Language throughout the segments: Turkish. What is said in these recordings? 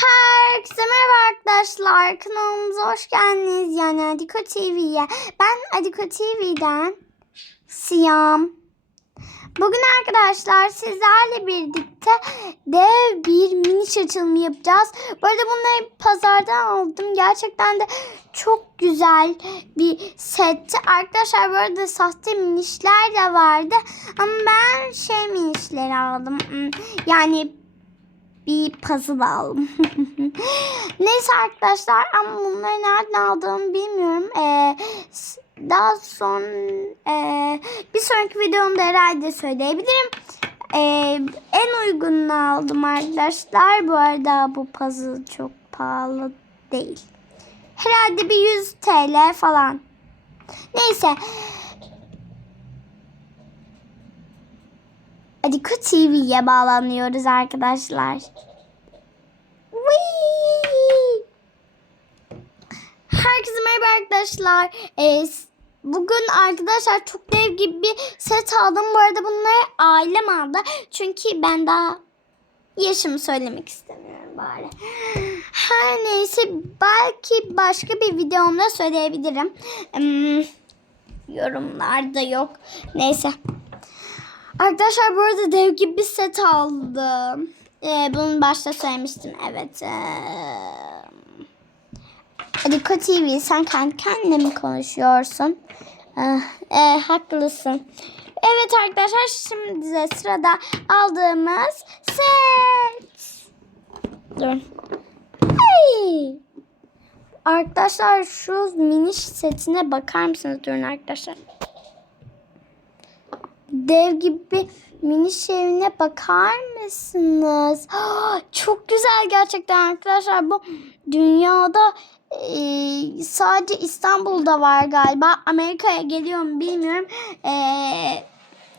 Herkese merhaba arkadaşlar. Kanalımıza hoş geldiniz. Yani Adiko TV'ye. Ben Adiko TV'den Siyam. Bugün arkadaşlar sizlerle birlikte dev bir miniş açılımı yapacağız. Bu arada bunları pazardan aldım. Gerçekten de çok güzel bir setti. Arkadaşlar bu arada sahte minişler de vardı. Ama ben şey minişleri aldım. Hmm, Yani bir puzzle aldım. Neyse arkadaşlar ama bunları nereden aldığımı bilmiyorum. Ee, daha son ee, bir sonraki videomda herhalde söyleyebilirim. Ee, en uygununu aldım arkadaşlar. Bu arada bu puzzle çok pahalı değil. Herhalde bir 100 TL falan. Neyse. Adiko TV'ye bağlanıyoruz arkadaşlar. Whee! Herkese merhaba arkadaşlar. Ee, bugün arkadaşlar çok dev gibi bir set aldım. Bu arada bunları ailem aldı. Çünkü ben daha yaşımı söylemek istemiyorum bari. Her neyse belki başka bir videomda söyleyebilirim. Hmm, yorumlarda yok. Neyse. Arkadaşlar bu arada dev gibi bir set aldım. Ee, bunu başta söylemiştim. Evet. Ee... Adiko TV sen kendi kendine mi konuşuyorsun? Ah, e, haklısın. Evet arkadaşlar şimdi de sırada aldığımız set. Dur. Ay. Arkadaşlar şu miniş setine bakar mısınız? Durun arkadaşlar dev gibi mini evine bakar mısınız? Çok güzel gerçekten arkadaşlar. Bu dünyada e, sadece İstanbul'da var galiba. Amerika'ya geliyor mu bilmiyorum. E,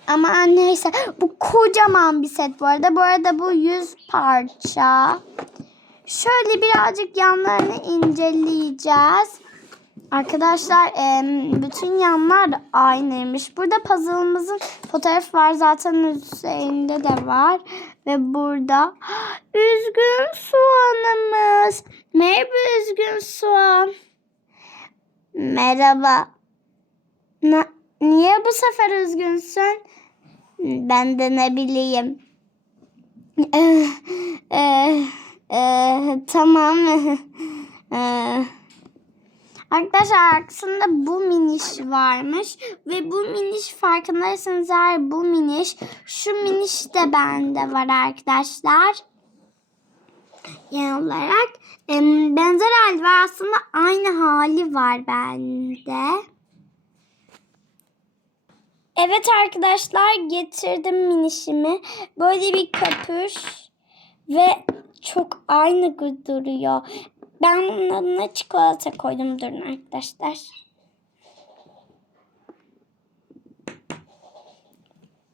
ama neyse. Bu kocaman bir set bu arada. Bu arada bu 100 parça. Şöyle birazcık yanlarını inceleyeceğiz. Arkadaşlar bütün yanlar aynıymış. Burada puzzle'ımızın fotoğrafı var. Zaten üzerinde de var. Ve burada üzgün soğanımız. Merhaba üzgün soğan. Merhaba. Na, niye bu sefer üzgünsün? Ben de ne bileyim. Eh, eh, eh, tamam. Eh, Arkadaşlar aslında bu miniş varmış ve bu miniş farkındaysanız eğer bu miniş şu miniş de bende var arkadaşlar. Genel olarak benzer hali var aslında aynı hali var bende. Evet arkadaşlar getirdim minişimi. Böyle bir köpüş ve çok aynı duruyor. Ben bunun adına çikolata koydum durun arkadaşlar.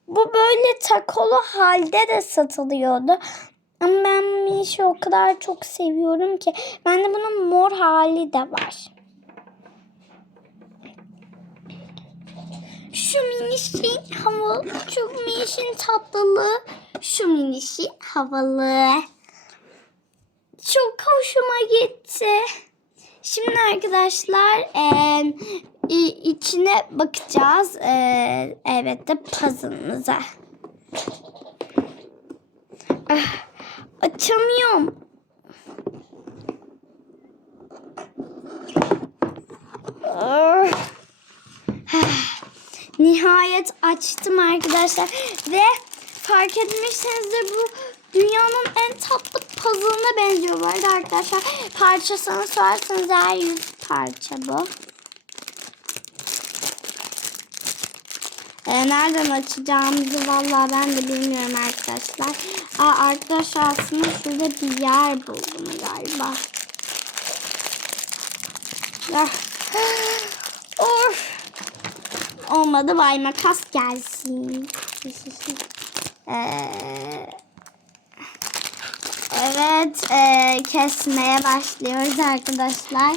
Bu böyle takolu halde de satılıyordu. Ama ben minişi o kadar çok seviyorum ki. Bende bunun mor hali de var. Şu minişin havalı, şu minişin tatlılığı, şu minişin havalı. Çok hoşuma gitti. Şimdi arkadaşlar i- içine bakacağız. Eee, evet de puzzle'ımıza. Ah, açamıyorum. Ah. Nihayet açtım arkadaşlar. Ve fark etmişsinizdir bu dünyanın en tatlı puzzle'ına benziyor bu arada arkadaşlar. Parçasını sorarsanız eğer 100 parça bu. Ee, nereden açacağımızı vallahi ben de bilmiyorum arkadaşlar. Aa, arkadaşlar aslında şurada bir yer buldum galiba. Ah. Of. Olmadı vay makas gelsin. Ee, evet e, kesmeye başlıyoruz arkadaşlar.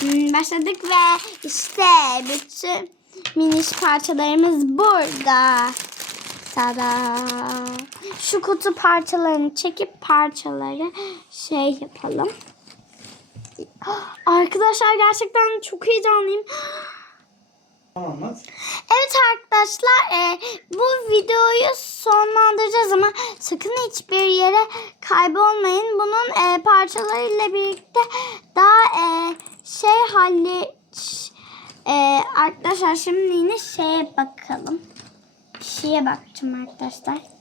Hmm, başladık ve işte bütün miniş parçalarımız burada. Tada. Şu kutu parçalarını çekip parçaları şey yapalım. Arkadaşlar gerçekten çok heyecanlıyım. Evet arkadaşlar e, bu videoyu sonlandıracağız ama sakın hiçbir yere kaybolmayın. Bunun e, parçalarıyla birlikte daha e, şey halli e, arkadaşlar şimdi yine şeye bakalım. Bir şeye bakacağım arkadaşlar.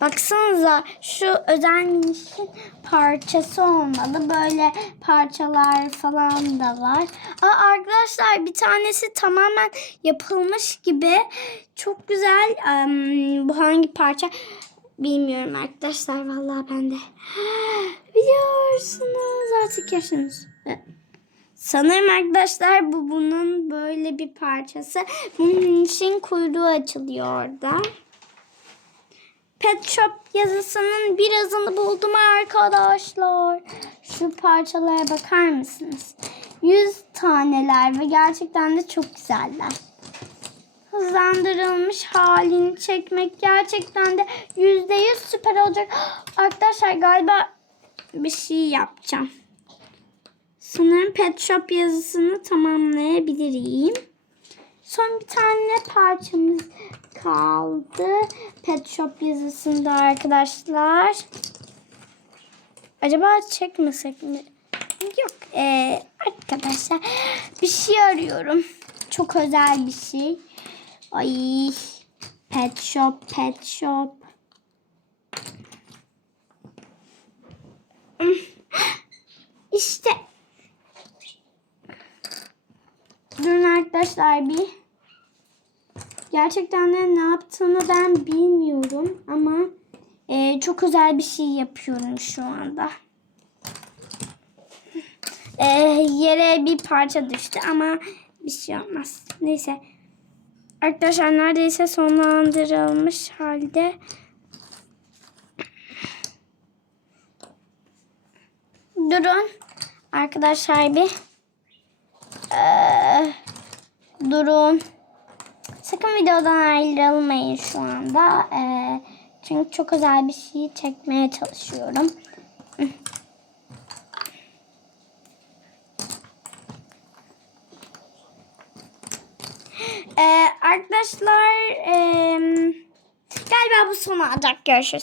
Baksanıza şu özel minişin parçası olmalı. Böyle parçalar falan da var. Aa, arkadaşlar bir tanesi tamamen yapılmış gibi. Çok güzel. Am, bu hangi parça bilmiyorum arkadaşlar. Vallahi ben de. Biliyorsunuz artık yaşınız. Sanırım arkadaşlar bu bunun böyle bir parçası. Bunun için kuyruğu açılıyor orada. Pet Shop yazısının birazını buldum arkadaşlar. Şu parçalara bakar mısınız? 100 taneler ve gerçekten de çok güzeller. Hızlandırılmış halini çekmek gerçekten de %100 süper olacak. Arkadaşlar galiba bir şey yapacağım. Sanırım Pet Shop yazısını tamamlayabilirim. Son bir tane parçamız kaldı. Pet Shop yazısında arkadaşlar. Acaba çekmesek mi? Yok. Ee, arkadaşlar bir şey arıyorum. Çok özel bir şey. Ay. Pet Shop, Pet Shop. İşte. Durun arkadaşlar bir. Gerçekten de ne yaptığımı ben bilmiyorum ama e, çok özel bir şey yapıyorum şu anda. E, yere bir parça düştü ama bir şey olmaz. Neyse. Arkadaşlar neredeyse sonlandırılmış halde. Durun. Arkadaşlar bir. Durun. Sakın videodan ayrılmayın şu anda. Ee, çünkü çok özel bir şey çekmeye çalışıyorum. Ee, arkadaşlar ee, galiba bu son olacak. Görüşürüz.